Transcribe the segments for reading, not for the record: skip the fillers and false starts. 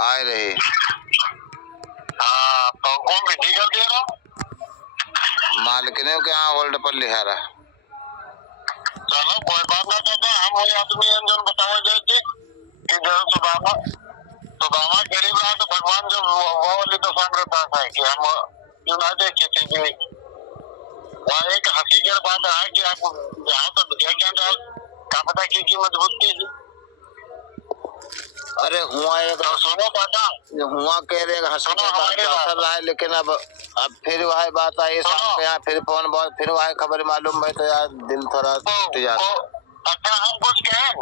आए रहे। तो कौन विधि कर दे रहा? मालिकने के यहाँ होल्ड पर लिखा रहा। चलो कोई बात ना दादा, हम वही आदमी हैं जो बतावे जाए कि जो सुदामा सुदामा गरीब रहा तो भगवान जो वो वाली तो सांग्रता है कि हम यूनाइटेड किसी की वहाँ एक हंसी की बात है कि आप यहाँ तो क्या क्या क्या पता की मजबूती है। अरे हुआ एक तो सुनो दादा, हुआ कह रहे हंसी की बात असर रहा है, लेकिन अब फिर वह बात आई शाम पे यहाँ फिर फोन बहुत फिर वह खबर मालूम है तो यार दिल थोड़ा टूट जाता। अच्छा हम कुछ कहें?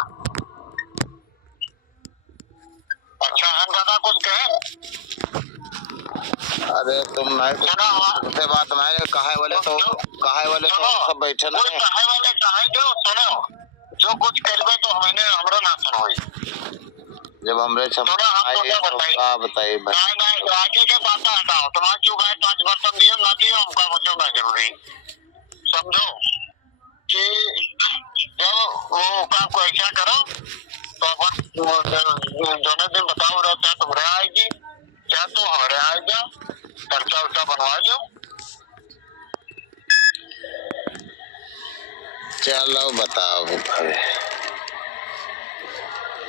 अच्छा हम दादा कुछ कहें? अरे तुम नहीं बात मैंने कहा बोले तो सब बैठे ना कहे जो सुनो जो कुछ करबे तो हमने हमरा ना सुनोई जब हमरे सब बताइए नहीं आगे के बात हटाओ। तुम्हारा क्यों गाय 5 बर्तन दिए ना दिए हमका मुझे ना जरूरी समझो कि जब वो काम को ऐसा करो तो अपन दोनों दिन बताओ रहो क्या तुम रह आएगी क्या तो हमारे आएगा खर्चा उर्चा बनवा लो। चलो बताओ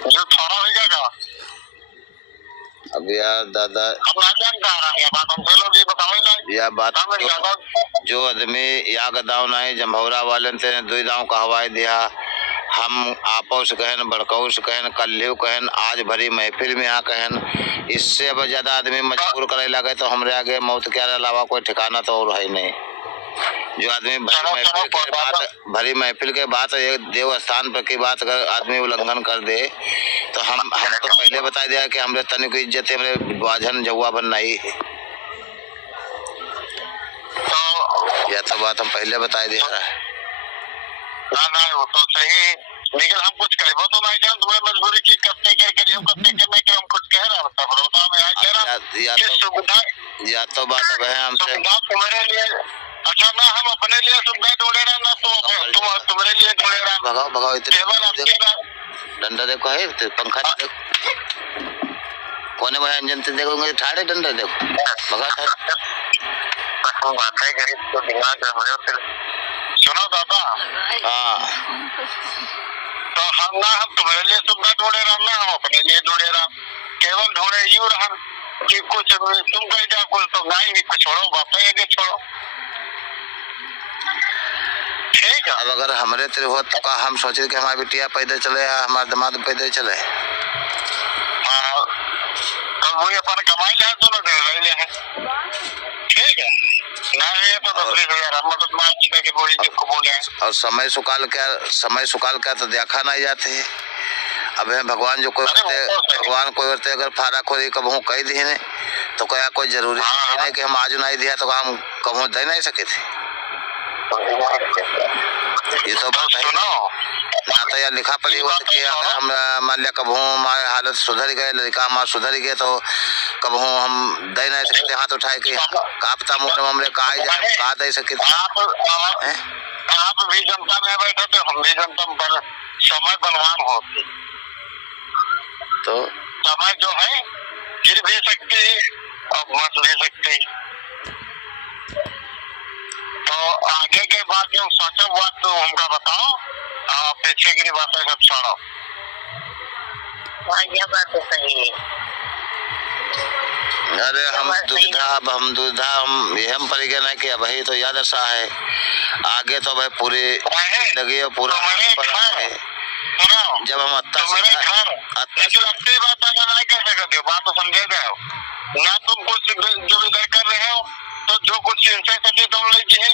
जो थोड़ा हो जाएगा अब यार दादा हम ना जानता ये बात हम लोग ये बताओ यह बात जो आदमी या गदाव नहीं जम्भौरा वाले ने दुई दाव का हवाई दिया हम आपो से कहन बड़काऊ से कहन कल्लू कहन आज भरी महफिल में यहाँ कहन इससे अब ज्यादा आदमी मजबूर करे लगे तो हमरे आगे मौत के अलावा कोई ठिकाना तो और है नहीं। जो आदमी भरी महफिल के बात एक देव स्थान पर की बात अगर आदमी उल्लंघन कर दे तो हम तो पहले बता दिया कि हमरे तनिक इज्जत हमरे बाजन जहुआ बननाई है तो यह तो बात हम पहले बता दिया रहा है। ना वो तो सही लेकिन हम कुछ कहबो तो नहीं जान तुम्हें मजबूरी की करते करके हम करते करने के हम कुछ कह रहा हूं तब बता मैं आ कह रहा सुविधा या तो बात अब है हमसे तुम्हारे लिए। अच्छा ना हम अपने लिए सुविधा ढूंढे रहा ना तुम तुम्हारे लिए ढूंढे रहा भगाओ भगाओ इतने डंडा देखो है पंखा देखो कोने में इंजन से देखोगे ठाड़े डंडा देखो भगा बात है गरीब तो दिमाग है मेरे सुनो दादा। हाँ तो हम तुम्हारे लिए सुविधा ढूंढे रहा ना हम अपने लिए ढूंढे रहा केवल ढूंढे यूं रहा कि कुछ तुम कह जाओ कुछ तो नहीं भी कुछ छोड़ो बापा आगे छोड़ो ठीक है। अब अगर हमारे तेरे हो तो हम सोचे कि हमारी बिटिया पैदल चले हमारे दामाद पैदल चले तो वही अपन कमाई ले दोनों ले ले ठीक है ना ये तो और समय सुकाल क्या तो देखा नहीं जाते है। अब है भगवान जो कोई भगवान कोई वर्ते अगर फारा खोरी कबहू कह दी ने तो क्या कोई जरूरी नहीं कि हम आज नहीं दिया तो हम कबहू दे नहीं सके थे। ये तो बात है ना तो यार लिखा पड़ी हो कि अगर हम मान लिया कबहू हमारे हालत सुधर गए लड़का हमारा सुधर गए तो कबहू हम दे नहीं सकते हाथ उठाए के कापता मुंह हमरे कहा दे सके। आप भी जनता में बैठे थे हम भी जनता में समय बलवान हो तो समय जो है गिर भी सकती है और मच भी सकती है। तो आगे के बाद जो सोचो बात तो हमका बताओ पीछे की बातें सब छोड़ो। ये बात तो सही है। अरे हम दुविधा हम पड़ गए ना कि भाई तो याद ऐसा है आगे तो भाई पूरी जिंदगी और पूरा जब हम अपनी बात नहीं कर सकते बात तो समझे गए ना तुम कुछ जो इधर कर रहे हो तो जो कुछ इनसे सके तुम लीजिए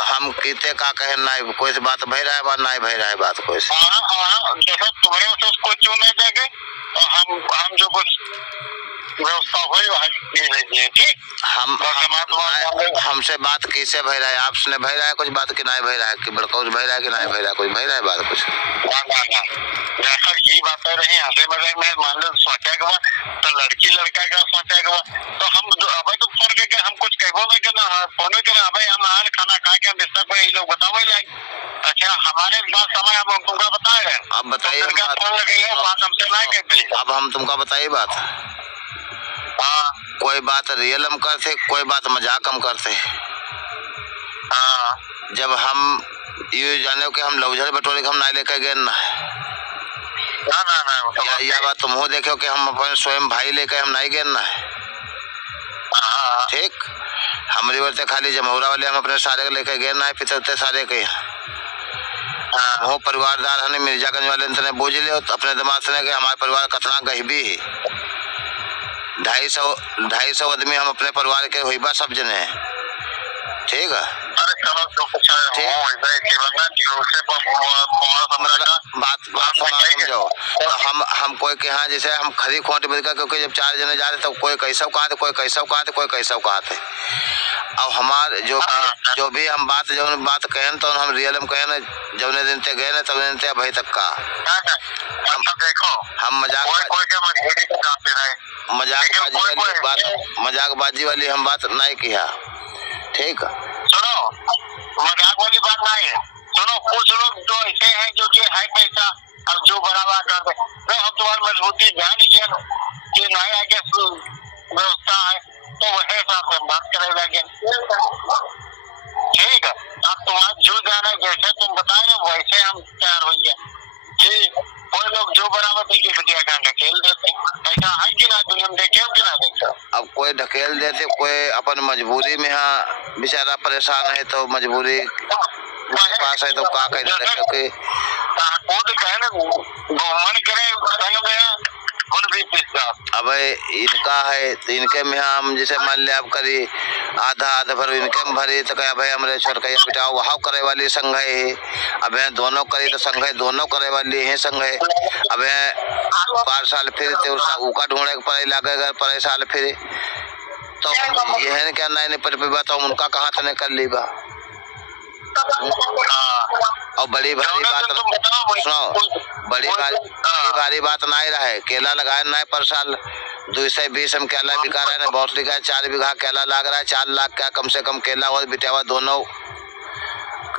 हम किते का कहना है कोई से बात भय रहा है बात नहीं भय रहा है बात कोई से जैसा तुम्हारे से कोई चुन नहीं जाएगा और हम जो कुछ व्यवस्था हुई ठीक हमसे बात किसे भय रहा है आपसे भय रहा है कुछ बात की नहीं भय रहा है कि बड़का भय रहा है कि नहीं भय रहा है कुछ भय रहा है बात कुछ जैसा ये बातें रही हंसी मजाक में मान लो सोचा के बाद तो लड़की लड़का का सोचा के बाद तो हम अब तो फोन करके हम कुछ कहबो नहीं करना फोन करे अब हम खाना खा के बिस्तर पे ये लोग बताओ लाइक अच्छा हमारे पास समय हम तुमको बताए रहे अब बताइए क्या फोन लगी है, बात हमसे ना कहती। अब हम तुमको बताइए बात। हाँ कोई बात रियल हम करते, कोई बात मजाक हम करते। हाँ जब हम ये जाने कि हम लवझर बटोरे हम ना लेकर गए ना, ना ना ना या बात तुम हो देखो कि हम अपने स्वयं भाई लेकर हम नहीं गए ना। हाँ ठीक, हमारी वजह खाली जमहौरा वाले हम अपने सारे लेकर गए ना, पितर सारे के वो परिवारदार हने मिर्जागंज वाले ने बोझ लिया अपने दिमाग से कि हमारे परिवार कितना गरीबी है। 250 आदमी हम अपने परिवार के हुई बा सब जने। ठीक है, अरे चलो जो कुछ है ठीक। वो वैसा ही बनना जो से बात समझो। तो हम कोई के यहाँ जैसे हम खरी खोट बिल्का, क्योंकि जब 4 जने जा रहे तो कोई कैसा कहा थे, कोई कैसा कहा थे, कोई कैसा कहा थे। अब हमारे जो भी हम बात कहें तो हम रियल में कहें जौने दिन ते गए ना तब दिन ते अभी तक का देखो हम मजाकबाजी वाली हम बात नहीं किया। ठीक, सुनो मजाक वाली बात नहीं है। सुनो कुछ लोग तो ऐसे हैं जो कि है पैसा अब जो बराबर कर दे, तो हम तुम्हारी मजबूती ध्यान दीजिए कि नहीं आगे व्यवस्था है तो वह हिसाब से बात करे लगे। ठीक है, अब तुम्हारा जो जाना जैसे तुम बताए ना वैसे हम तैयार हो गए कि कोई लोग जो बराबर देखिए बिटिया का ढकेल देते, ऐसा है कि ना दुनिया में देखे कि ना देखे। अब कोई ढकेल देते, कोई अपन मजबूरी में यहाँ बेचारा परेशान है तो मजबूरी पास है तो का क्योंकि अब इनका है तो इनके में हम जैसे मान लिया अब करी आधा भर इनके में भरी तो कहे भाई हमरे छोड़ के बिटाओ वहाँ करे वाली संघ है। अब दोनों करी तो संघ दोनों करे वाली है संघ। अब 5 साल फिर उका ढूंढे पड़े लगेगा पड़े साल फिर तो ये है क्या नहीं पर तो उनका कहाँ तने कर ली बा। और बड़ी भारी बात सुनो, बड़ी भारी बात नहीं रहे, केला लगाए नहीं पर साल 220 हम केला बिका रहे हैं, बहुत लिखा है 4 बीघा केला लाग रहा है, 4 लाख का कम से कम केला और बिटावा दोनों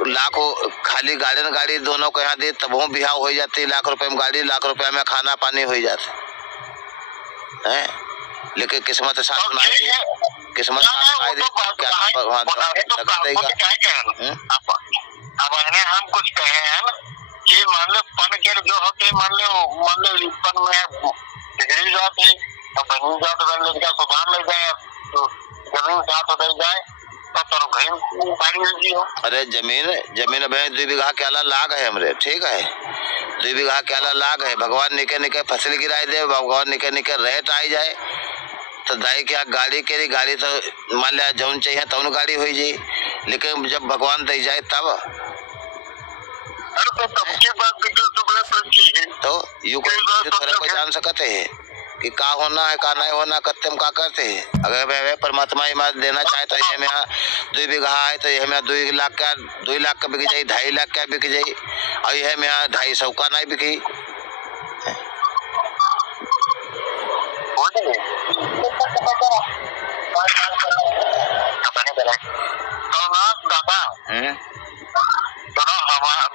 लाखों खाली गाड़ी दोनों को यहाँ दी तब वो बिहाव हो जाती, लाख रुपए में गाड़ी, लाख रुपए में खाना पानी हो जाता है। लेकिन किस्मत साथ नहीं, किस्मत साथ नहीं अब हम कुछ कहे हैं ना कि मान लो पन के जो होते मान लो पन में डिग्री जाती तो बनी जात बन लड़का सुधार ले जाए तो जमीन साथ हो जाए तो घर बाड़ी मिल जी हो। अरे जमीन अब 2 बीघा केला लाग है हमरे। ठीक है, 2 बीघा केला लाग है, भगवान निके फसल गिराई दे, भगवान निके रेट आई जाए तो दाई क्या गाड़ी के गाड़ी तो मान लिया जौन चाहिए तौन गाड़ी हो जाए, लेकिन जब भगवान दे जाए तब तो यू को जान सकते है कि का होना है का नहीं होना, कत्ते में का करते है। अगर वे परमात्मा इमारत देना चाहे तो ये में 2 बीघा है तो यह में 2 लाख का बिक जाये, 2.5 लाख का बिक जाये, और यह में 250 का नहीं बिकी।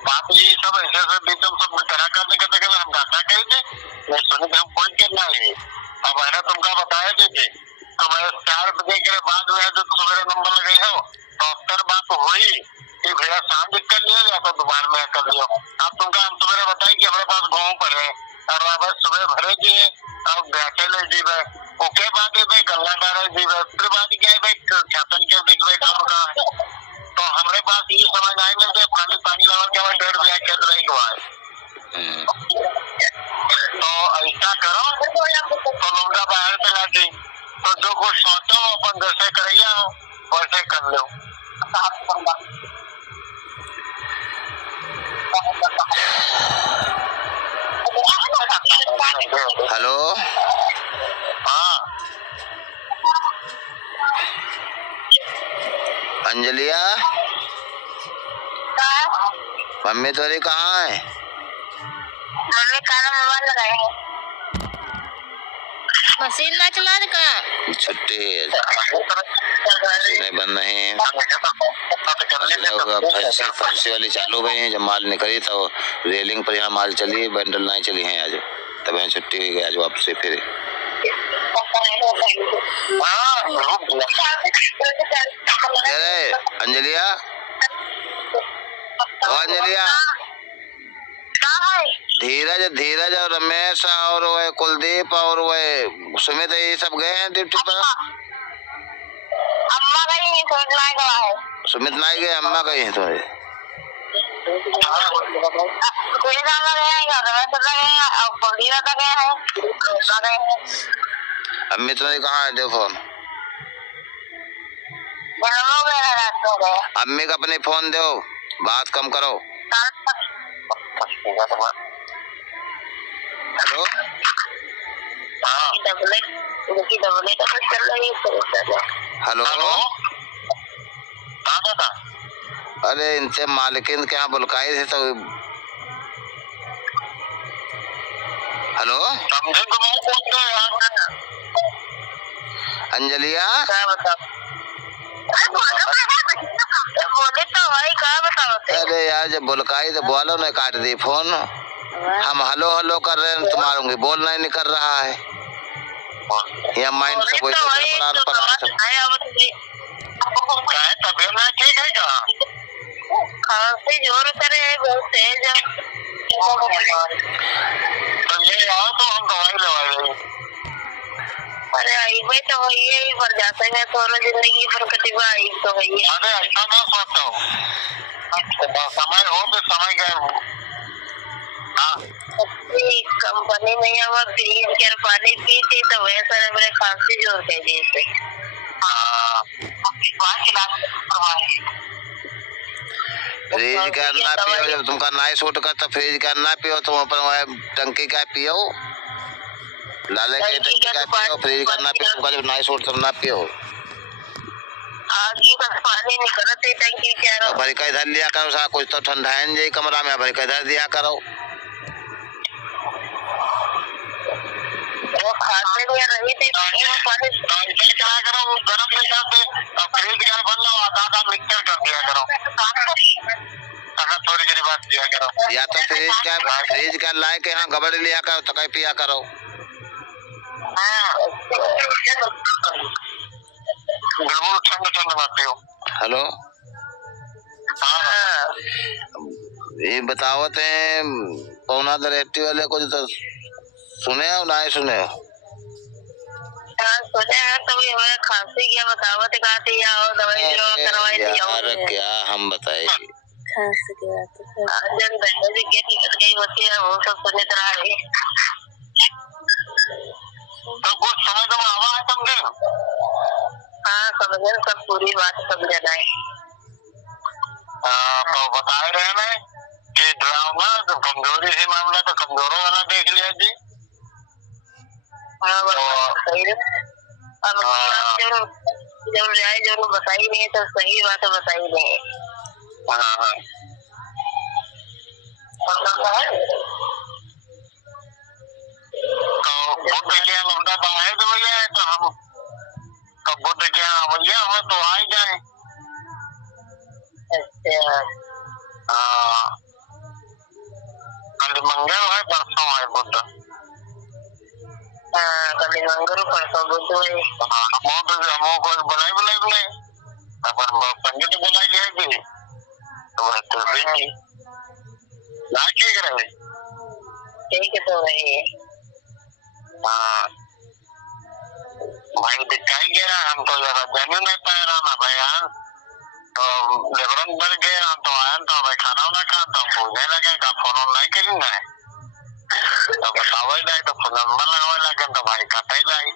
बात ये सब ऐसे बीचम सब करा करने के हम डाटा करें थे मैं सुनी हम कोई करना है। अब मैंने तुमका बताया थे तो मैं 4 बजे के बाद में जो सवेरे नंबर लगाई हो तो अक्सर बात हुई कि भैया शाम कर लिया या तो दोपहर में कर लियो। अब तुमका हम तुम्हें बताए कि हमारे पास गाँव पर है और सुबह भरे जी अब बैठे ले जी ओके बाद गल्ला डारे जी फिर बाद क्या है छातन के देखने का तो हमारे पास ये समझ नहीं मिलते खाली पानी लगा के 1.5 ब्याज खेत रही हुआ है। तो ऐसा करो तो लौंडा बाहर चला दी तो जो कुछ सोचो अपन जैसे करिए वैसे कर लो। हेलो, हाँ अंजलिया मम्मी तोरी कहाँ है? मम्मी काला मोबाइल लगाए हैं। मशीन ना चला दे का छुट्टी है, मशीनें बंद नहीं है। फंसी वाली चालू गई है, जब माल निकली तो रेलिंग पर यहाँ माल चली, बंडल नहीं चली है आज, तब यहाँ छुट्टी हुई गई आज वापस से फिर। अरे अंजलिया, अंजलिया, धीरज धीरज और रमेश और वह कुलदीप और वह सुमित ये सब गए हैं ड्यूटी पर। अम्मा गई है, सुमित नहीं गए, अम्मा गई है तुम्हारे। अम्मी तुम्हारी कहाँ है, देखो अम्मी का अपने फोन दो, बात कम करो। हेलो, हेलो, अरे इनसे मालिकिन के यहाँ बुलकाई थे तो। हेलो अंजलिया, अरे यार जब बुलकाई तो बोलो ना, काट दी फोन। हम हेलो हेलो कर रहे हैं, तुम्हारा बोलना ही नहीं कर रहा है। ये माइंड से कोई खांसी जोर करे बहुत तेज है। तो ये आओ तो हम दवाई लगा। अरे आई भाई तो वही पर जाते हैं थोड़ा जिंदगी पर कटिबा आई तो वही। अरे ऐसा ना सोचो, समय हो तो समय गए। कंपनी में हम फ्रीज कर पानी पीते तो वैसा मेरे खांसी जोर के जैसे। फ्रीज का ना पियो, जब तुमका नाइट सूट करता फ्रीज का ना पियो, तुम अपन टंकी का पियो, लाले के टंकी का पियो, फ्रीज का ना पियो। तुमका जब नाइट सूट तब ना पियो। आगे बस पानी नहीं करते टंकी क्या भरी का इधर लिया करो, सा कुछ तो ठंडा है नहीं कमरा में, भरी का इधर दिया करो। वो खाते में रही थी पानी चला करो, गर्म नहीं करते, और फ्रीज का बन लो, आधा मिक्सर कर दिया करो, अगर थोड़ी देर बाद दिया करो। या तो फ्रीज का लाए के यहाँ गबड़ लिया करो तो कहीं पिया करो। बिल्कुल ठंड ठंड बात पियो। हेलो, ये बतावत है पौना दरेटी वाले को तो सुने हो ना सुने हो? सुने हैं, तभी हमें खांसी क्या बतावत कहते आओ दवाई लो करवाई दी यार क्या हम बताए खांसी की बात जन बहन जी के निकल गई होती है, वो सब सुने तरह है। तो कुछ समझ में आवा है समझे? हाँ समझे, सब पूरी बात समझना है। तो बताए रहे ना कि ड्रामा तो कमजोरी ही मामला, तो कमजोरों वाला देख लिया जी। सही अब जब राय जो बताई नहीं तो सही बात बताई नहीं। तो बुद्ध क्या लौटा तो आए तो भैया है, तो हम तो बुद्ध क्या भैया हो तो आ ही जाए। अच्छा कल मंगल है, परसों है बुद्ध। कल मंगल परसों बुद्ध है। हमो को बुलाई अपन पंडित बुलाई लिया कि तो वह तो सही ना ठीक रहे, ठीक तो रही है। भाई दिखाई गया, हम तो ज्यादा जाने नहीं पाए रहा ना भाई। तो लेबरन बढ़ गए, हम तो आए तो भाई खाना वाना खा तो पूछने लगे का फोन नहीं करेंगे, तो बताओ ही नहीं, तो फोन नंबर लगाओ लगे तो भाई कटे जाए।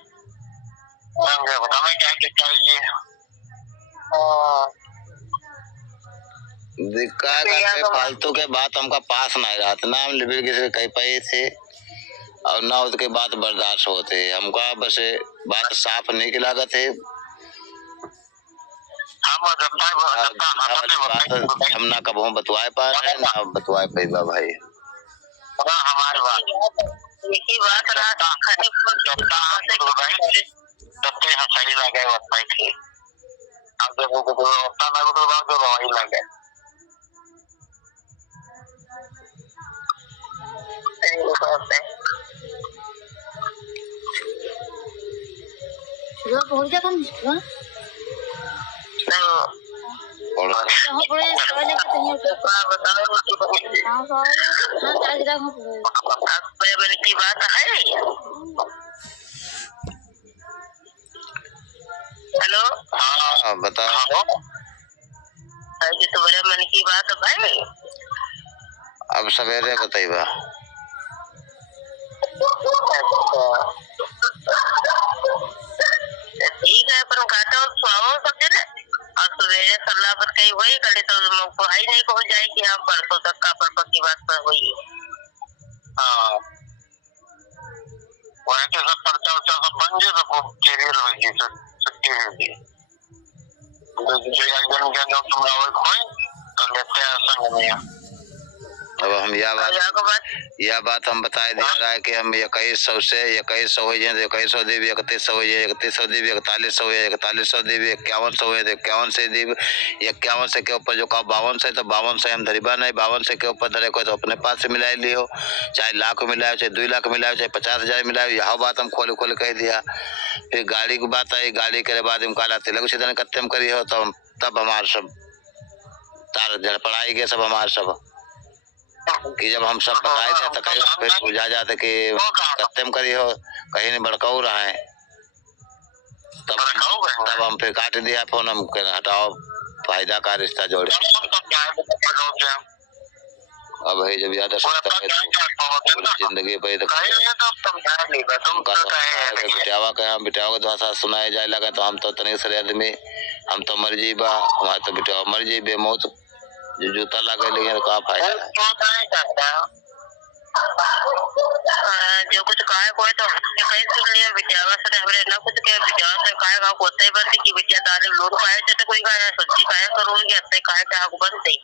मुझे बता मैं क्या चाहिए दिक्कत है, फालतू के बात हमका पास नहीं रहता ना, हम लिबिर किसी कहीं पाए थे और ना उसके बात बर्दाश्त होते, हमका बस बात साफ नहीं की लागत है। हम ना कब हम बतवाए पा रहे ना बतवाए पैबा भाई। हमारी बात एक ही बात रात खाने को सबके हंसाई लगे वही थी। अब जब वो होता ना तो वही लगे पहुंच जाता मन की बात है। हेलो हाँ बताओ। तुम्हारे मन की बात भाई अब सवेरे बताइबा। ठीक है अपन घाटा और सुहावो सब जने और सवेरे सलाह पर कहीं हुई कल तो पढ़ाई नहीं पहुंच जाएगी। आप परसों तक का परसों की बात पर हुई। हाँ वह तो सब पर्चा उर्चा सब बन गए सब कैरियर होगी छुट्टी होगी जो तुम लोग खोई तो लेते हैं संग में। अब हम यह बात हम बताए दिया रहा है कि हम 2100 से 2100 हो जाए, 2100 देवी 3100 हो जाए, 3100 देवी 4100 हो जाए, 4100 देवी 5100 हो जाए, 51 से देवी 51 से के ऊपर जो कहा 52 से तो 52 से हम धरीबा नहीं। 52 से के ऊपर धरे को तो अपने पास से मिला लियो, चाहे लाख मिलाओ, चाहे 2 लाख मिलाओ, चाहे 50,000 मिलाओ। यह बात हम खोल खोल कह दिया। फिर गाड़ी की बात आई, गाड़ी के बाद हम काला तिलक से कत्म करी हो तो तब हमारे सब तार जड़ पड़ाई गए सब हमारे सब कि जब हम सब बताए थे तो कहीं फिर बुझा जाते कि कत्म करी हो कहीं नहीं भड़काऊ रहा है। तब हम फिर काट दिया फोन। हम हटाओ फायदा का रिश्ता जोड़े। अब है जब याद जिंदगी पे बिटावा के भाषा सुनाए जाए लगा तो हम तो तनिक सर आदमी हम तो मर जीबा हमारे तो बिटावा मर जीबे मौत जूता लगे लेकिन का फायदा जो कुछ कहा कोई तो कहीं सुन लिया बिटियावा से हमरे ना कुछ के बिटियावा से कहा का कोते बंद की बिटिया दाल लोड खाए थे तो कोई खाया सब्जी खाया करूंगी अत्ते खाए थे आग बनते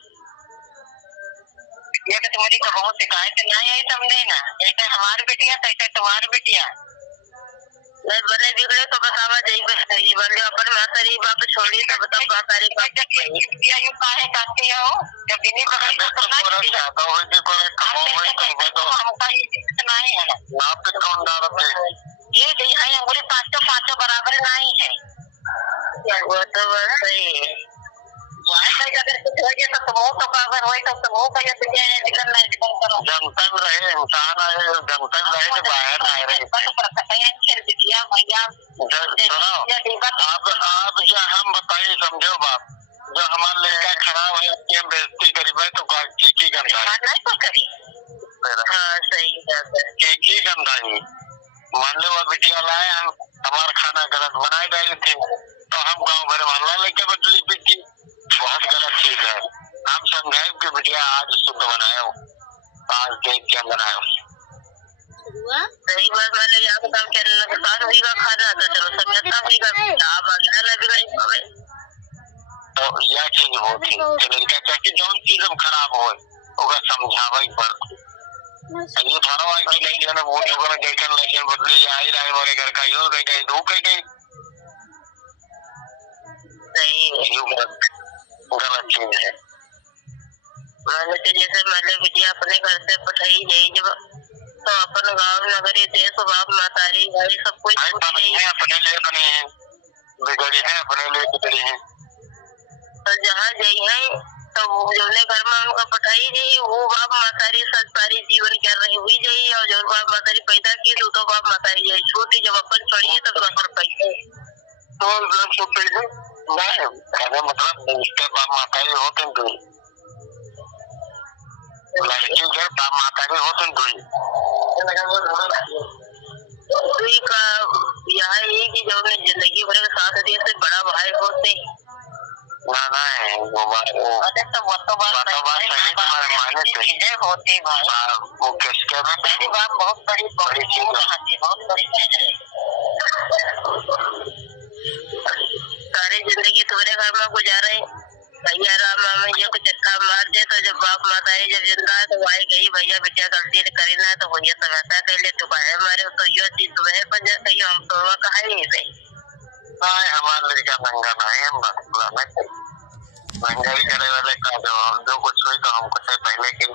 ये कि तुम्हारी का बहुत शिकायत नहीं आई समझे ना। जैसे हमारी बिटिया तैसे तुम्हारी बिटिया नहीं बने बिगड़े तो बतावा जाइए बने अपन मातारी बाप छोड़ी तो बताओ मातारी बाप बिटिया यू काहे कहती हो जब बिनी बगड़ी को तो चाहता हो जी को कमाओ तो हमका ये नहीं है ना पे कौन डालते ये नहीं है हमारे पांचों बराबर नहीं है। वो तो बस सही है अगर कुछ हो गया तो समूह तो अगर हो तो समूह का निकल करो जनता में रहे इंसान आए जनता में रहे तो बाहर ना रहे आप जो हम बताइए समझो बात जो हमारे लड़का खराब है उसकी हम बेइज्जती करी भाई तो की गंदा नहीं तो करी। हाँ सही बात है की गंदाई मान लो बिटिया लाए हम हमारा खाना गलत बनाए गए थे तो हम गाँव भर मोहल्ला लेके बदली पीटी बहुत गलत चीज है। हम समझाए कि बिटिया आज शुद्ध बनाए आज देख क्या बनाए सही बात वाले यहाँ को काम चलने के बाद भी का खाना तो चलो समझता भी का आप अगला लग गए तो यह चीज होती चलो क्या चाहिए जो चीज हम खराब हो होगा समझावा ही पड़ता ये थोड़ा है कि नहीं जाने वो लोगों ने देखने लगे बदली आई रहा है हमारे घर का यूं कहीं धूप कहीं सही गलत चीज है। जैसे मान लो बिटिया अपने घर से पठाई जाए जब तो अपन गाँव नगरी देश बाप मातारी भाई सब कुछ अपने लिए बनी है बिगड़ी है अपने लिए बिगड़ी है तो जहाँ जाई है तो जो घर में उनका पठाई जाए वो बाप मातारी सारी जीवन कर रही हुई जाए और जो बाप मातारी पैदा की तो बाप मातारी जाए छोटी जब अपन छोड़िए तब असर पैसे तो नहीं मतलब उसके बाप मातारी होते तो लड़की के बाप मातारी होते दुई का यह है कि जब मैं जिंदगी भर के साथ दिए से बड़ा भाई होते ना है वो तो बात सही तुम्हारे मायने से चीजें होती भाई वो किसके मेरी बात बहुत बड़ी चीज है बहुत बड़ी चीज है। सारी जिंदगी तुम्हारे घर में गुजारे भैया राम मामा ये को चक्का मार दे तो जब बाप मातारी जब जिंदा है तो वही कही भैया बिटिया गलती करी ना तो भैया सब ऐसा कर ले तू काहे मारे तो यो चीज तुम्हें पंजा कही हम तो कहा ही नहीं सही। नहीं हमारे लड़का महंगा नहीं हम महंगाई करे वाले का जो कुछ हुई तो हमको से पहले की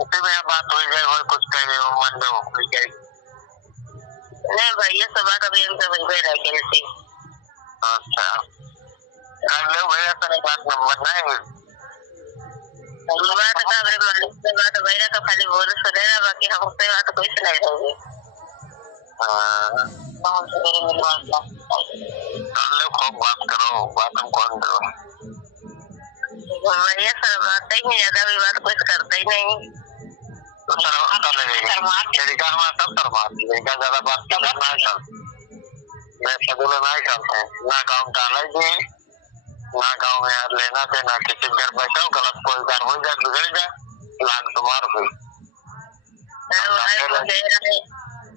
किसी में बात हो जाए और कुछ कहे मन में हो जाए नहीं भैया सभा कभी हमसे वही रह गए थे। अच्छा कर लो भैया तेरे बात नंबर नहीं बात का हमारे मालिक से बात भैया तो खाली बोल सुने ना बाकी हमसे बात कोई सुनाई होगी। कर लो खूब बात करो बात हम कौन दो भैया सर बात ही नहीं ज्यादा भी बात कुछ करता ही नहीं। लड़का हमारा तब शर्मात लड़का ज्यादा बात करना नहीं करते मैं सदुल नहीं करते ना गाँव डाला जी ना गाँव में यार लेना देना किसी घर बैठो गलत कोई घर हो जाए बिगड़ जाए लाख तुम्हार हुई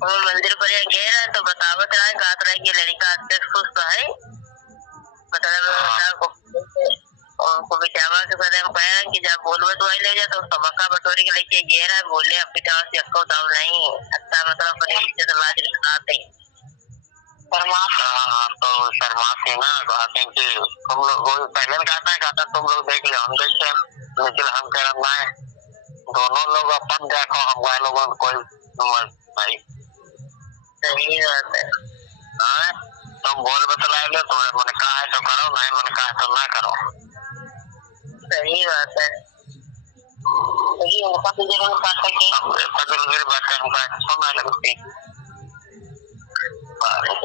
वो मंदिर पर गए रहे तो बतावत रहा गात रहा की लड़का अच्छे खुश तो है मतलब उनको बिचावा के पहले हम कह रहे हैं कि जब बोलवे तो ले जाए तो सबका बटोरी के लेके गए रहा बोले अब पिता से अक्को दाव नहीं अच्छा मतलब बड़े इज्जत लाज दिखाते तो शर्माते ना कहते हैं कि तुम लोग वो पहले कहता तुम लोग देख लो हम देखते हैं लेकिन हम कह रहे हैं दोनों लोग अपन देखो हम लोगों को कोई भाई सही बात है। तुम बोल बतला लो तुम्हें मन कहा है तो करो नहीं मन कहा है तो ना करो सही बात है। उनका तो जरूर बात है बात हमका सुना लगती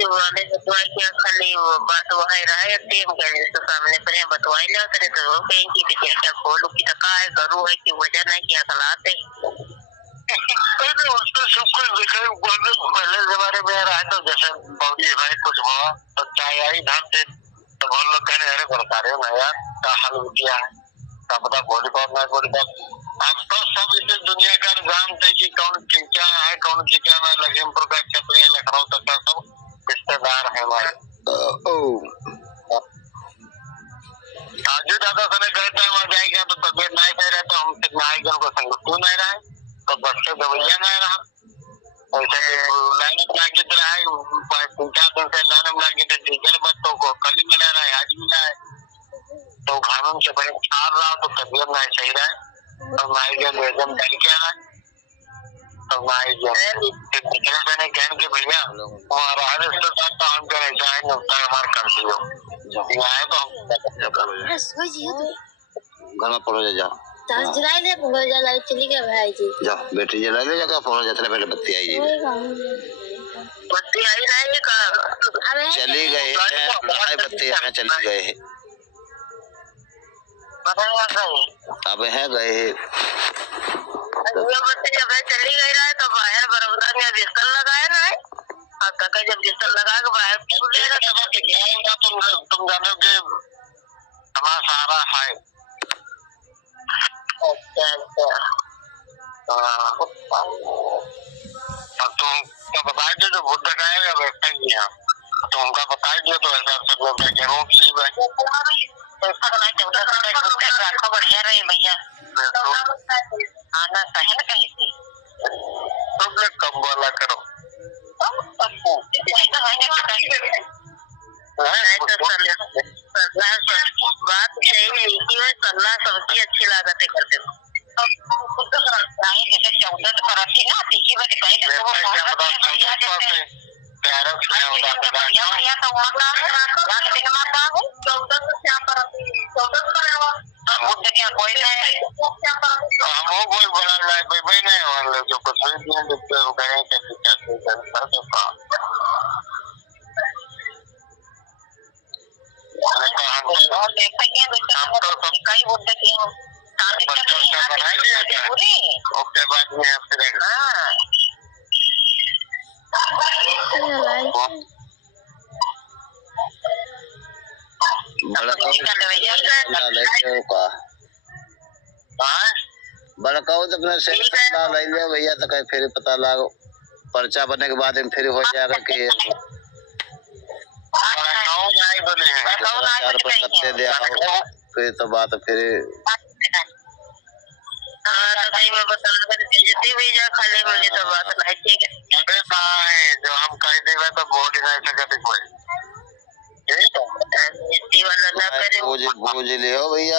वाले बतवाई क्या खाली वो बात वही रहा टीम के जिसके सामने पर बतवाई लो तेरे तो वो कहीं की क्या खोलू की टका है करू है कि वजह नहीं क्या खिलाते उसको सब कुछ दिखाई पहले जमाने में रहा तो जैसे बौली भाई कुछ हुआ तो चाय आई धरते तो बहुत लोग कहने अरे बता रहे ना यार क्या हाल किया है क्या पता बॉडी पार्ट नहीं बॉडी पार्ट अब तो सब इसे दुनिया का जानते कि कौन क्या है कौन क्या है लखीमपुर का क्षत्रिय लखनऊ तक का सब रिश्तेदार है हमारे साजू दादा से कहते हैं वहाँ जाएगा तो तबियत नहीं सही रहे तो हम सिर्फ नायक को संग तू नहीं रहा तो बच्चे गवैया नहीं रहा ऐसे लाइन में लागे तो रहा 4 दिन से लाइन में लागे थे डीजल बच्चों को कल मिला रहा है आज मिला है तो घाम से बड़े छाड़ रहा तो तबियत नहीं सही रहा तो नाइजन वेजन डाल के आना तो नाइजन पिछले मैंने कहन के भैया हमारा रिश्तेदार तो हम करे चाहे नुकता हमारे कर दियो आए तो घर में पड़ो जाओ जलाई ले जलाई चली गया भाई जी जाओ बैटरी जला ले जाकर फोन जाते पहले बत्ती आई जी बत्ती आई नहीं का चली गए हैं बत्ती यहाँ चली गए हैं अब है गए हैं बत्ती जब चली गई रहा है तो बाहर बरामदा में बिस्तर लगाया ना है और काका जब बिस्तर लगा के बाहर तुम जानो कि हमारा सारा है अच्छा अच्छा तुम तो बता दो जो बुद्ध का है वैसा ही है तो उनका बता दियो तो ऐसा सब लोग जरूर की रखो बढ़िया रहे भैया आना सही ना कहीं थी तुम लोग कम बोला करो बात यही है सलाह सबकी अच्छी लागत है करते हो जैसे 14 कराती ना तीखी बात बुद्ध क्या कोई नहीं कोई बोला भाई नहीं वाले जो कुछ करें कई बुद्ध की उसके बाद में बड़काऊ तो अपने से ले लिया भैया तो कहीं फिर पता लागो पर्चा बनने के बाद फिर हो जाएगा कि आई बोली है 4 रुपए सत्ते दे आओ फिर तो बात फिर हाँ तो कहीं मैं बताना कर बेइज्जती हुई जा खाले मुझे तो बात नहीं ठीक है। अरे भाई जो हम कह देगा तो बोल ही नहीं सकते कोई बेइज्जती वाला ना करे बूझ लियो भैया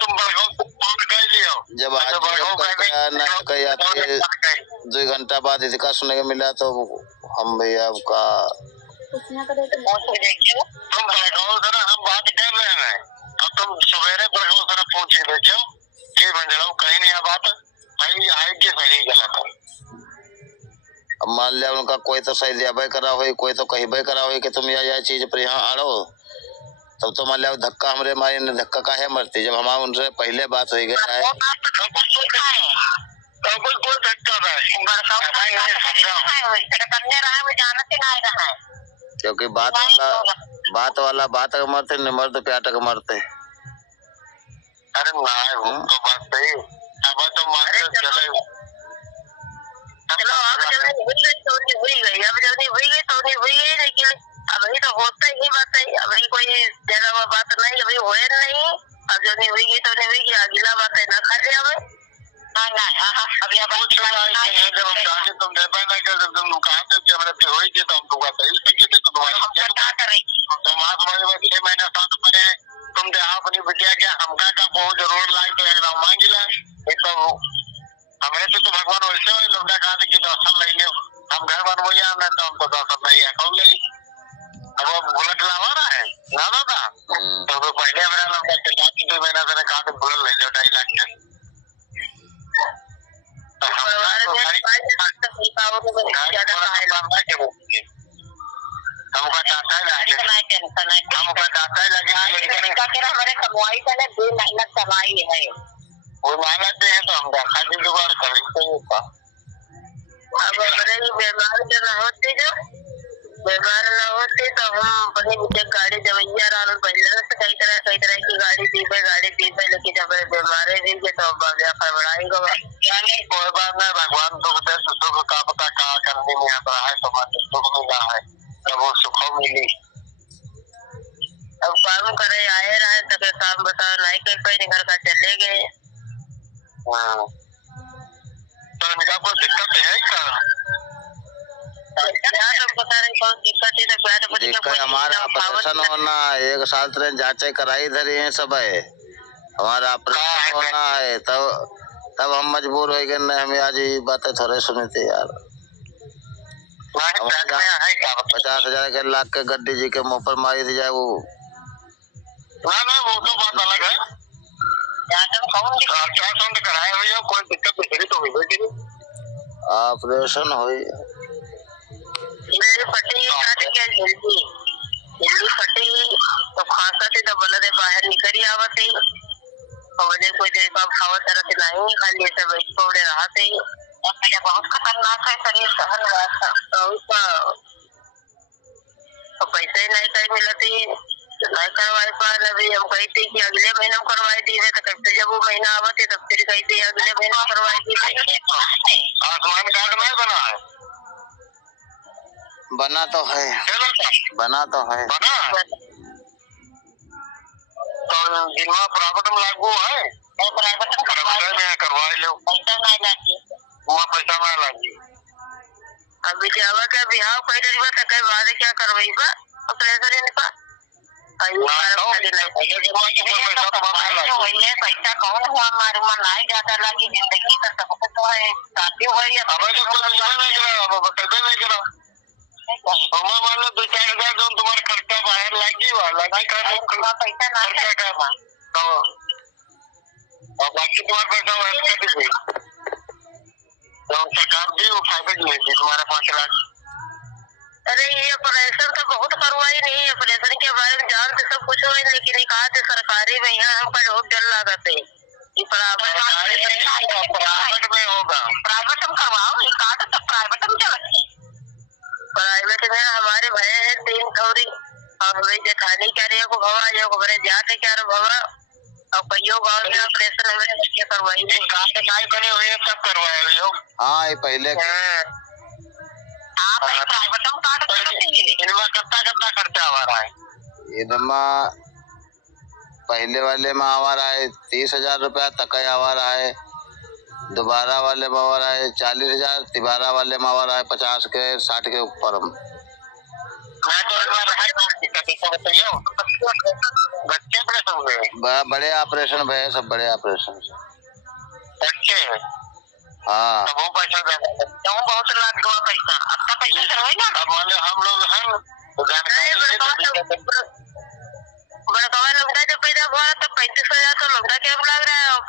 तुम फोन कर लियो जब आज 2 घंटा बाद इसका सुनने को मिला तो हम भैया आपका तुम भड़काओ जरा हम बात कर रहे हैं अब तुम सवेरे भड़काओ जरा पूछ के देखो कि मंजराओ कहीं नहीं बात है कि सही गलत है। अब मान लिया उनका कोई तो सही लिया करा हो कोई तो कहीं भाई करा हो कि तुम यह चीज पर यहाँ आड़ो तब तो मान लिया धक्का हमरे मारी ने धक्का का है मरती जब हमारा उनसे पहले बात हो गया है क्योंकि बात वाला बात का मरते न मर्द प्याट का मरते। अरे नहीं वो तो बात सही अब तो मान लो चले चलो अब जल्दी हुई गई अब जल्दी हुई गई लेकिन अभी तो होता ही बात है अभी कोई ज्यादा वो बात नहीं अभी हुए नहीं अब जो नहीं हुई तो नहीं हुई अगला बात है ना खा लिया अब अभी अब जब हम तुम दे पाए ना जब तुम कहा थे कि हमारे पे हुई थी तो हम तुमका सही सके थे तो तुम्हारी क्या करेंगे तुम्हारे 6 महीने 7 महीने तुम दे अपनी बिटिया क्या हमका का बहुत जरूर लाई तो एकदम मांगी ला तो हमारे तो भगवान वैसे हो लोग कहा थे कि दर्शन ले लो हम घर बनवैया ना तो हमको दर्शन नहीं है कौन ले अब वो बुलेट लावा रहा है ना दादा तो पहले हमारा लोग 2 महीना से कहा तो बुलेट ले लो 2.5 लाख का हमारे कमाई का 2 मेहनत कमाई है वो मेहनत है तो हम खाली जुगाड़ करेंगे अब हमारे बीमार जो न होते तो हम अपनी गाड़ी जवैया पहले से कई तरह की गाड़ी दी है लेकिन हमारे बीमार भी तो फड़फड़ाएंगे कोई बात नहीं भगवान दुख दे सुख का पता कहा करने में आता है तो सुख मिला है जब वो सुख मिली अब काम करे आए रहे तो काम बताओ नहीं कर पाए घर का चले गए तो इनका कोई दिक्कत है क्या हमारा ऑपरेशन होना 1 साल से जांचें कराई धरी है सब है हमारा ऑपरेशन होना है तब हम मजबूर हो गए नहीं हमें आज ये बातें थोड़े सुनी थी यार 50,000 के लाख के गड्डी जी के मुंह पर मारी थी जाए वो ना वो तो बात अलग है कराए हुई है कोई दिक्कत नहीं तो हुई ऑपरेशन हुई फटी फटी तो खांसा थी तो बोला दे बाहर निकली आवत ही मुझे कोई देर का खावा तरह से नहीं खाली ऐसे बैठ पौड़े रहा थे बहुत खतरनाक है शरीर सहन तो पैसे ही नहीं कहीं मिलती नहीं करवाए पाए अभी हम कही थी कि अगले महीने में करवाई दी है तो कैसे जब वो महीना आवत है तब फिर कही थी अगले महीने करवाई दी आयुष्मान कार्ड नहीं बना है बना तो है तो जिनवा प्राइवेट में लागू है प्राइवेट में करवा लो पैसा नहीं लागी वहाँ पैसा नहीं लागी अभी जावा का बिहाव कई रही तो कई बाद क्या करवाई बा ऑपरेशन इनका पैसा कौन हुआ हमारे मन नहीं ज्यादा लगी जिंदगी का सब कुछ है शादी हुई नहीं करा मान लो 2-4 हजार जो तुम्हारा खर्चा बाहर लगी पैसा ना और बाकी तुम्हारा पैसा तो सरकार भी वो फायदा की है तुम्हारा 5 लाख अरे ये ऑपरेशन तो बहुत करवाई नहीं ऑपरेशन के बारे में जानते सब कुछ हुई लेकिन कहा थे सरकारी में यहाँ हमको बहुत डर लगा थे प्राइवेट में होगा प्राइवेट में करवाओ ये कार्ड तो प्राइवेट में चलती प्राइवेट में हमारे भय है 3 थोड़ी और वही जेठानी कह रही है को भवा जो खबरें जाके क्या रे भवा और कईयों गाँव में ऑपरेशन हमें क्या करवाई कार्ड नहीं बने हुए तब करवाए हुए हो हाँ ये पहले हाँ प्राइवेट में कार्ड इनमें कितना खर्चा आ रहा है? इनमें पहले वाले में आवा रहा है 30,000 रुपया तक आवा रहा है, दोबारा वाले में आवा रहा है 40,000, तिबारा वाले में आवा रहा है 50 के 60 के ऊपर। बड़े ऑपरेशन भैया, सब बड़े ऑपरेशन अच्छे। हाँ तो वो पैसा क्यों बहुत लाख हुआ पैसा? अच्छा पैसा करवाई ना। अब मान लो हम लोग हैं बड़कवा लौटा जब पैदा हुआ तो 35,000 तो लौटा के लग रहा है और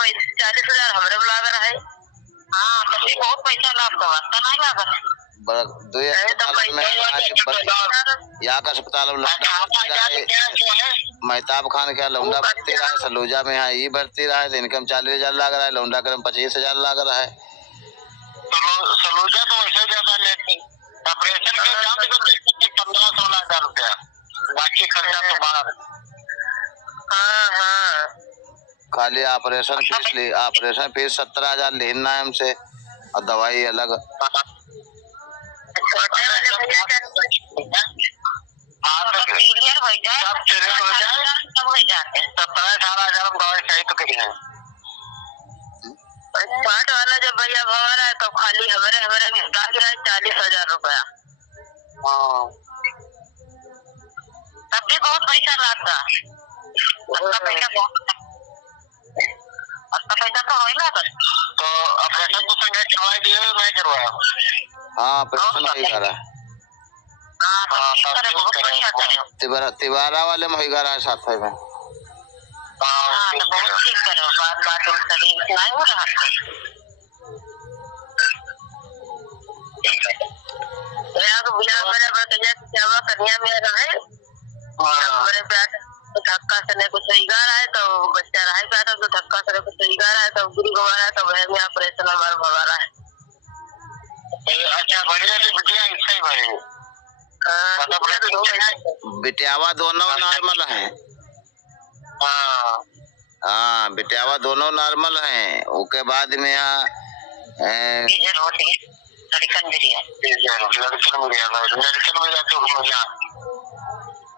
40,000 हमारे लग रहा है। हाँ तभी बहुत पैसा लाभ का वास्ता नहीं लगा। यहाँ का अस्पताल मेहताब खान क्या लौंडा भर्ती रहा है, सलूजा में यहाँ ये भर्ती रहा है तो इनकम 40,000 लग रहा है, लौंडा करम 25,000 लग रहा है। सलूजा तो वैसे ज्यादा लेती, ऑपरेशन के जांच को 15-16 हजार रुपया, बाकी खर्चा तो बाहर। हाँ खाली ऑपरेशन फीस ली, ऑपरेशन फीस 17,000 लेना है हमसे और दवाई अलग। पार्ट वाला जब भैया भवा रहा है तो खाली हमारे लाग रहा है 40,000 रुपया। तब भी बहुत पैसा लगता, पैसा तो वही लगा। तो ऑपरेशन को संगे करवाई दिए नहीं करवाया? हाँ ऑपरेशन वही करा है। तिबारा वाले में वही करा है साथ में। बहुत ठीक करो, बात शरीर नहीं हो रहा धक्का से कुछ सही गा रहा है तो बच्चा रहा है तो धक्का से कुछ सही गा रहा है तो गुरु गवा रहा है तो वह में ऑपरेशन हमारा भगा रहा है। अच्छा बढ़िया बिटिया इससे ही भाई बिटियावा दोनों नॉर्मल है। हाँ बिटियावा दोनों नॉर्मल हैं। उसके बाद में यहाँ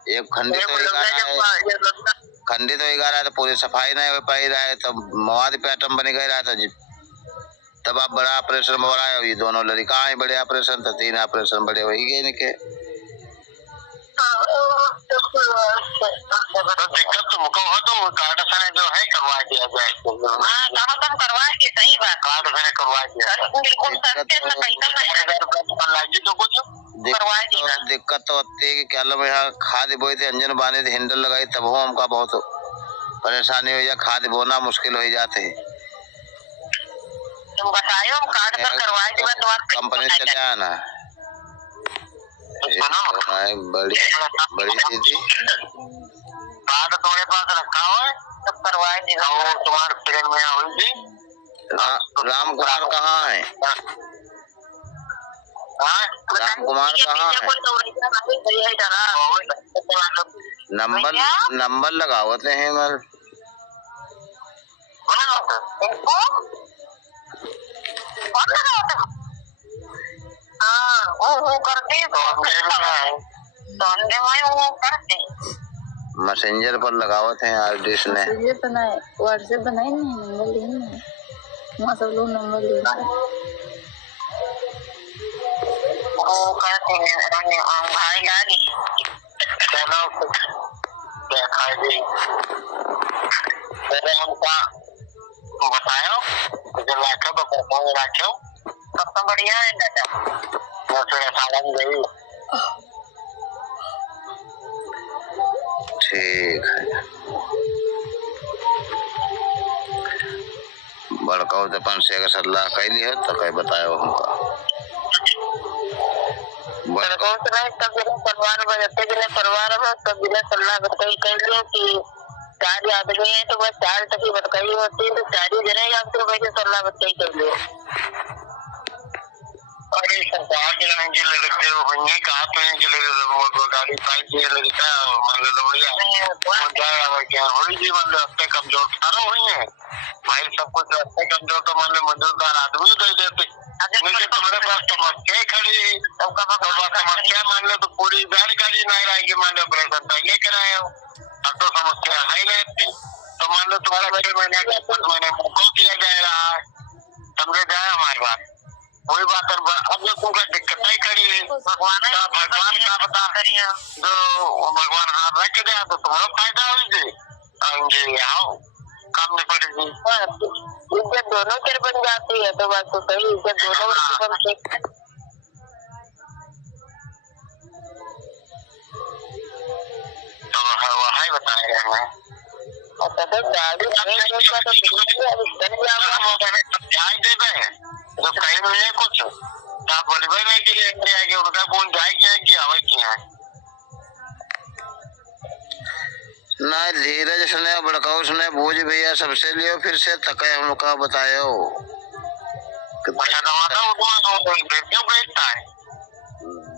एक खंडित हो रहा है तो पूरी सफाई नहीं हो पाई रहा है तो मवाद पे आइटम बन गया रहा था जी। तब आप बड़ा ऑपरेशन हो रहा है। ये दोनों लड़का है बड़े ऑपरेशन तो 3 ऑपरेशन बड़े हो ही गए इनके। तो दिक्कत तुमको हो तो कार्ड से जो है करवा दिया जाए। करवा के सही बात कार्ड से करवा दिया तो कुछ दिक्कत तो होती है कि क्या लोग यहाँ खाद बोए थे, अंजन बांधे थे, हैंडल लगाई तब हो हमका बहुत परेशानी हो जाए, खाद बोना मुश्किल हो जाते। तुम बताओ कार्ड पर करवा दिया कंपनी चले आया ना बड़ी दीदी कार्ड तुम्हारे पास रखा हो तो करवा देगा। तुम्हारे फ्रेंड में हुई थी। राम कुमार कहाँ है? राम कुमार कहाँ है? नंबर लगावते हैं मर मैसेंजर पर लगावत हैं आर्टिस्ट ने। व्हाट्सएप बनाए नहीं, नंबर लेना वहाँ सब लोग नंबर ले भाई लागी चलो क्या खाएगी पहले हमका बताओ जो लाखों तो पैसा राखो सबसे बढ़िया है दादा। मैं फिर सालन गई। ठीक है बड़का जपन से अगर सलाह कैली है तो कहीं बताओ हमका। परिवार में कभी सलाह बताई कह कि 4 आदमी है तो बस 4 तक ही बताई होती है तो 4 ही जने आपको वैसे सलाह बताई कर लो। अरे सरकार के लड़के लड़के होंगे कहाँ पे हैं कि गाड़ी पाई के लड़का मान लो भैया कौन जाए और क्या होई जी मान लो अपने कमजोर सारा हुई है भाई सब कुछ अपने कमजोर तो मान लो मजदूरदार आदमी दे देते मुझे तुम्हारे पास समस्या खड़ी, तो समस्या मान लो तो पूरी जानकारी नहीं रहेगी। मान लो ऑपरेशन पहले कराए हो, अब तो समस्या है नहीं, तो मान लो तुम्हारा 6 महीने का 10 महीने को दिया जा रहा है, समझे जाए हमारी बात। वही बात अब जो तुमको दिक्कत ही खड़ी है, भगवान का बता करिए, जो भगवान हाथ रख दिया तो तुम्हारा फायदा होगी, आओ काम नहीं पड़ेगी। इज्जत दोनों के बन जाती है, तो बात तो सही, इज्जत दोनों की तो वही बताए हमें। अच्छा तो गाड़ी जो कहीं नहीं है कुछ, आप बोले भाई नहीं कि उनका कौन जाएगी कि आवे की है ना। धीरज सुने बड़काऊ सुने बूझ भैया सबसे लियो, फिर से तके हम का बतायो।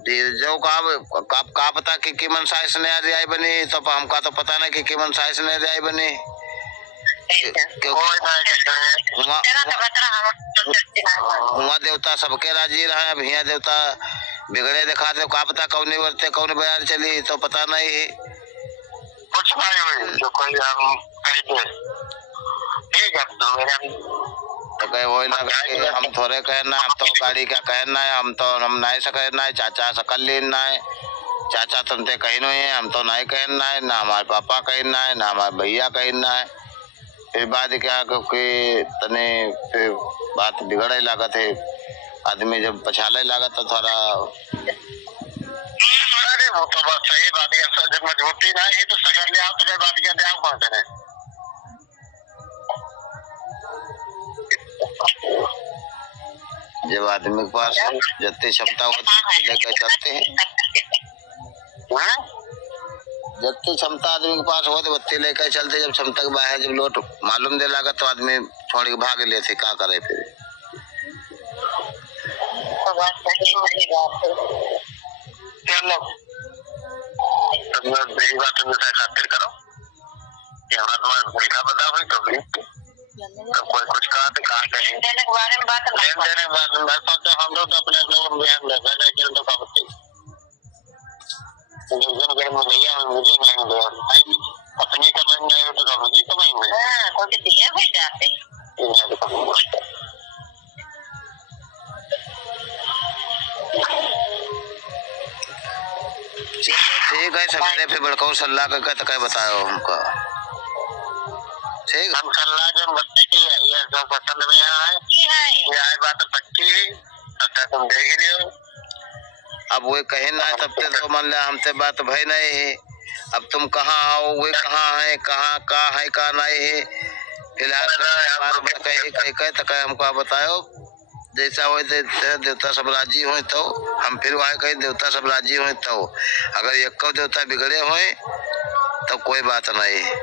धीरजो का पता कि मनसाई से नहीं आई बनी, तो हमका तो पता नहीं कि मनसाई से नहीं आई बनी, वहाँ देवता सबके राजी रहे। अब यहाँ देवता बिगड़े दिखा दे, का पता कौन वर्ते कौन बयान चली, तो पता नहीं है कुछ नहीं हुई जो कोई हम ठीक है। तो कहे वही लगा कि हम थोड़े कहना, हम तो गाड़ी क्या कहना है, हम नहीं सकना है, चाचा सकल लेना है, चाचा तुमसे कहीं नहीं है, हम तो नहीं कहना है, ना हमारे पापा कहना है, ना हमारे भैया कहना है। फिर बाद क्या कि तने फिर बात बिगड़े लागत है, आदमी जब पछाले लागत तो थोड़ा। अरे वो तो बात सही बात है, सर जब मजबूती ना है तो सकल ले आओ, तो कोई बात क्या दे कौन करे। जब आदमी के पास जितनी क्षमता होती लेकर चलते हैं, जितनी क्षमता आदमी के पास हो तो बत्ती लेकर चलते, जब क्षमता के बाहर जब लोट मालूम दे लागत तो आदमी छोड़ के भाग लेते, क्या करे फिर। चलो यही बात खातिर करो कि हमारा तुम्हारा लिखा बता हुई तो भी तो कोई कुछ कहा तो कहा कहीं लेन देने के बारे में मैं सोचा हम लोग अपने लोग बयान ले बैठे के तो का बता मुझे नहीं दे अपनी कमाई नहीं तो का मुझे कमाई में हां तो दिए भी जाते ठीक है। सवेरे फिर बड़काऊ सलाह करके तो क्या बताओ हमको, ठीक। हम सलाह जो बच्चे की ये जो पसंद में है ये आई बात पक्की है, अच्छा तुम देख लियो। अब वो कहे ना तब ते तो मान ले हमसे बात भाई नहीं है, अब तुम कहाँ आओ, वे कहाँ है, कहाँ का है का नहीं है, फिलहाल कहे तो हमको बताओ। जैसा हो देवता सब राजी हो तो हम फिर वहाँ कहीं देवता सब राजी हो, तो अगर एक देवता बिगड़े हो तो कोई बात नहीं है।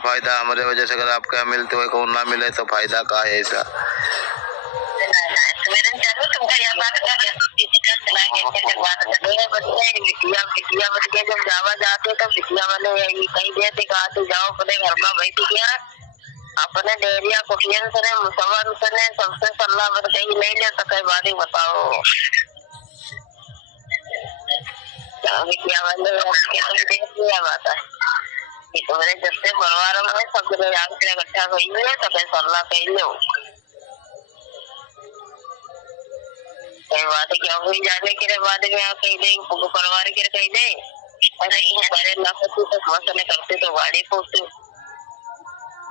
फायदा हमारे वजह से अगर आपके यहाँ मिलते हुए कौन ना मिले तो फायदा का है ऐसा। जब जावा जाते तो बिटिया वाले कहीं देते कहा तो जाओ अपने घर में बैठ गया, अपने डेरिया कुटियन से मुसवन से सबसे सलाह कहीं नहीं ले सके बारी बताओ। बिटिया वाले देख लिया बात है कि तुम्हारे जितने परिवार में सब लोग इकट्ठा कही है तो कहीं सलाह कही लो। बात क्या हुई जाने के बाद में आप कहीं दे परिवार के कहीं दे, अरे बड़े ना होती तो मसले करते तो गाड़ी पूछते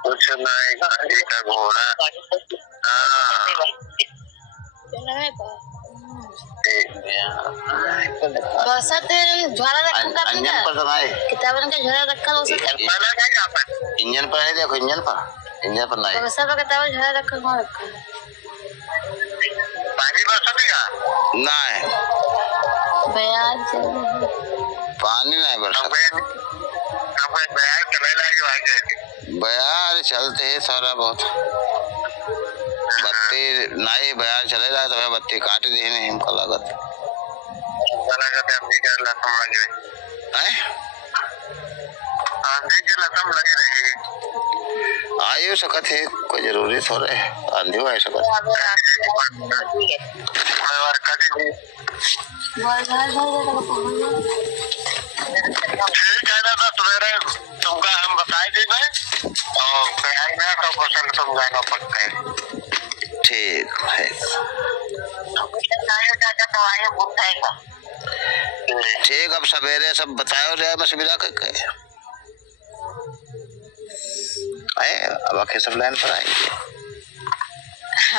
कुछ नहीं गाड़ी का घोड़ा इंजन पर किताबन का झोला रखा हो इंजन पर है, देखो इंजन पर नहीं किताब झोला रखा कौन रखा पानी बरसेगा नहीं, पानी नहीं बरसता, बयार चलते है सारा बहुत, बत्ती नहीं बयार चलेगा तो बत्ती काट दी नहीं हमको लागत लगी रही आयु सकत है, कोई जरूरी थोड़े है आंधी हो सकत। ठीक है दादा, सवेरे तुमका हम बताए देंगे और तैयारी में तो क्वेश्चन तुम जाना पड़ता है। ठीक है, ठीक। अब सवेरे सब बताओ जाए मशविरा करके आए, अब आखिर सब लाइन पर आएंगे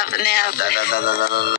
अपने आप दादा दादा दादा।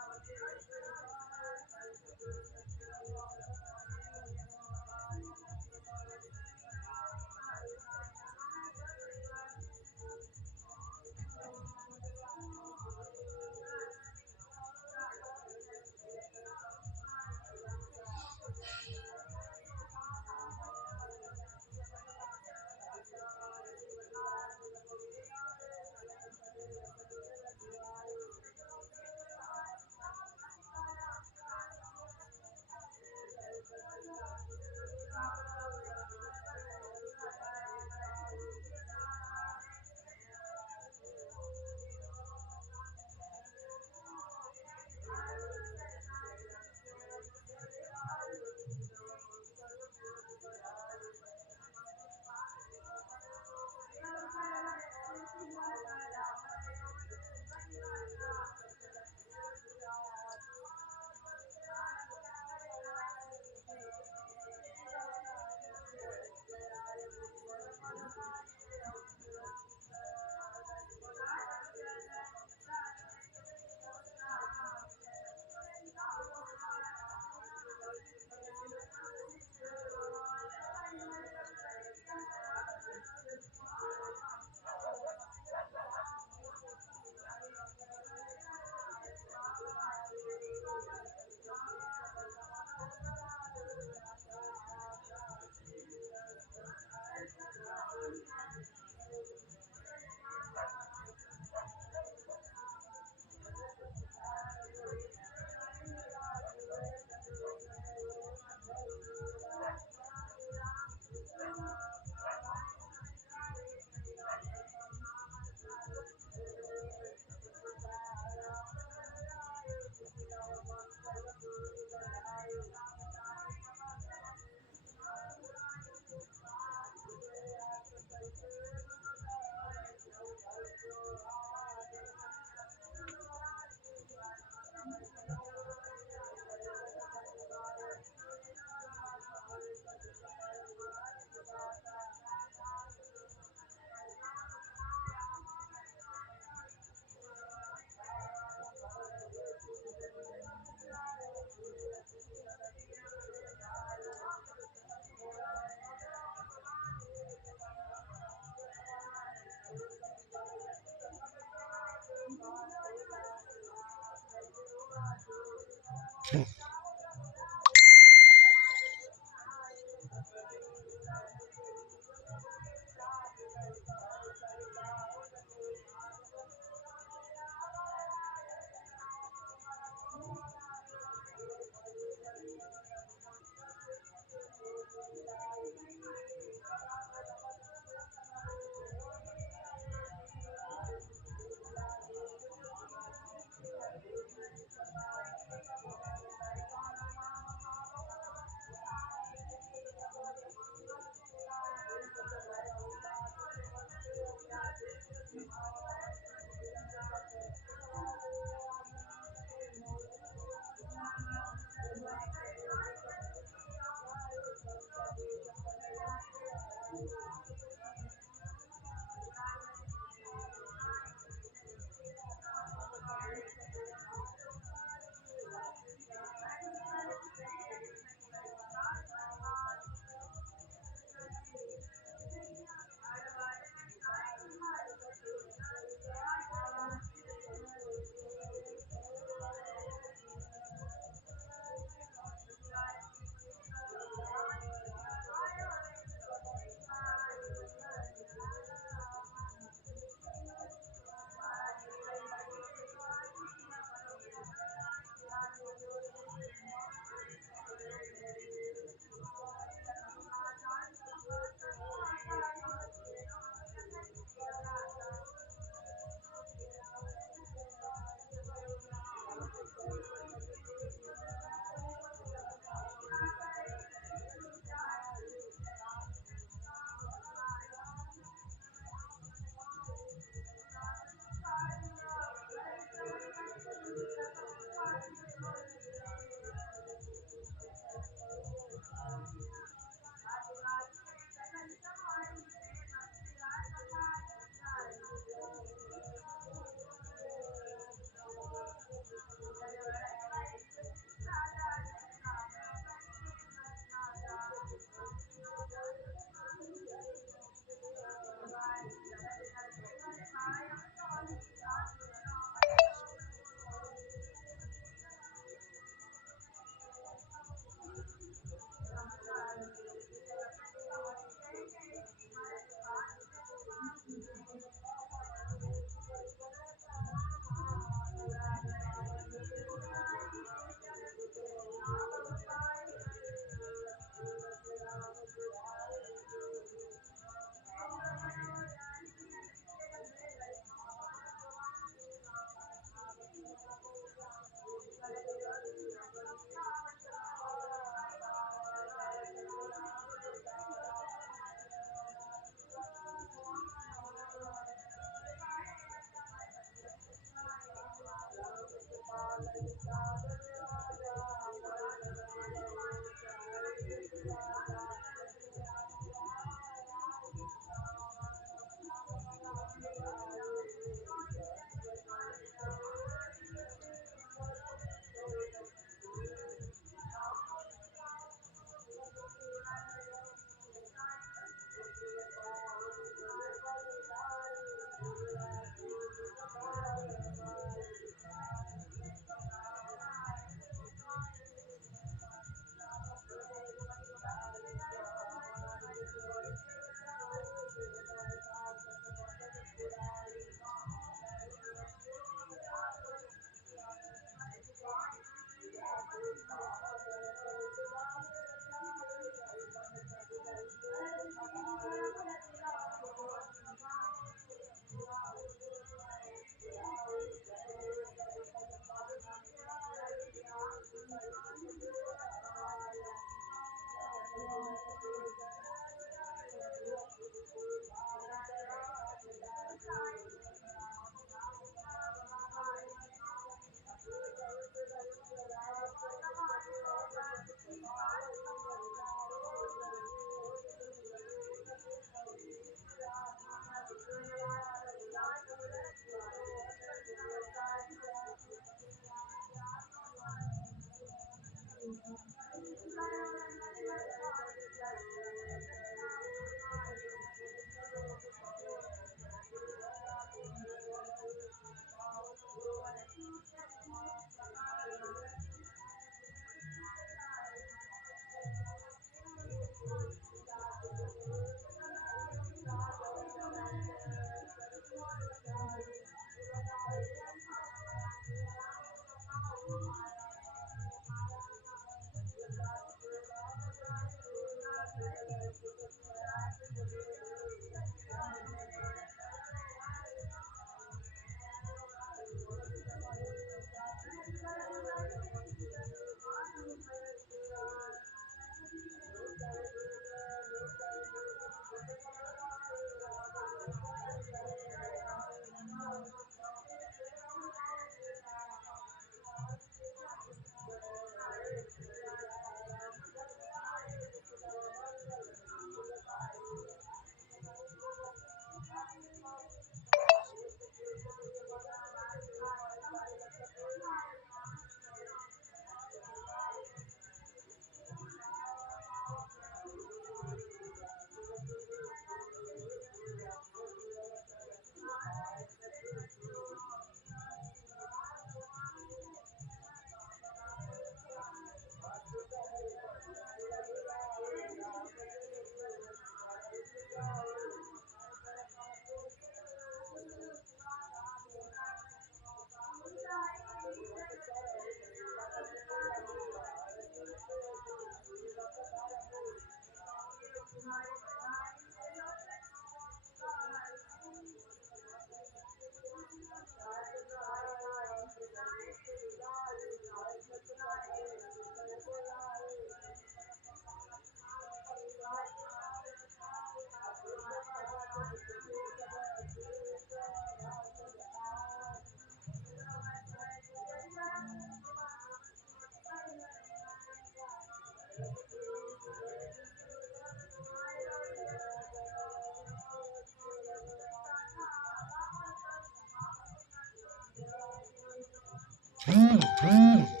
है